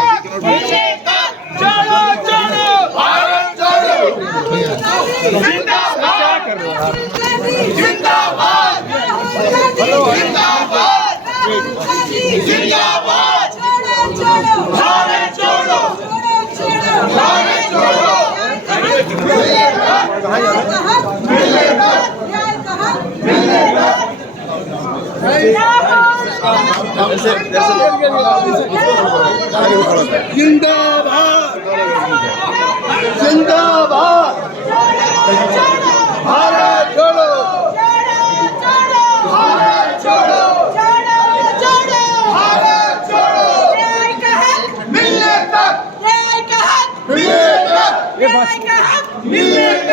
हक मिलने तक छोड़ो छोड़ो भारत छोड़ो जिंदाबाद जिंदाबाद जिंदाबाद जिंदाबाद भारत छोड़ो भारत छोड़ो जिंदाबाद जिंदाबाद भारत छोड़ो भारत छोड़ो भारत छोड़ो मिलने तक मिलने तक मिलने तक